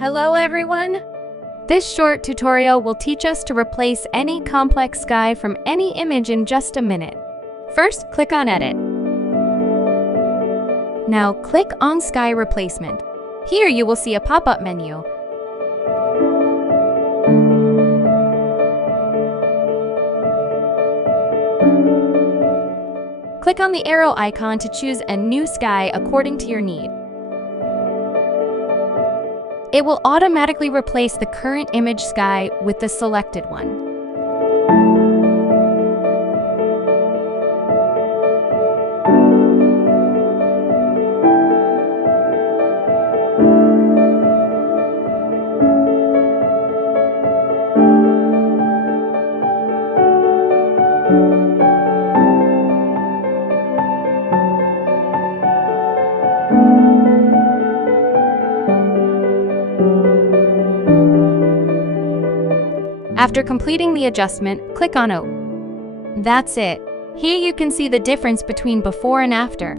Hello everyone! This short tutorial will teach us to replace any complex sky from any image in just a minute. First, click on Edit. Now click on Sky Replacement. Here you will see a pop-up menu. Click on the arrow icon to choose a new sky according to your need. It will automatically replace the current image sky with the selected one. After completing the adjustment, click on OK. That's it. Here you can see the difference between before and after.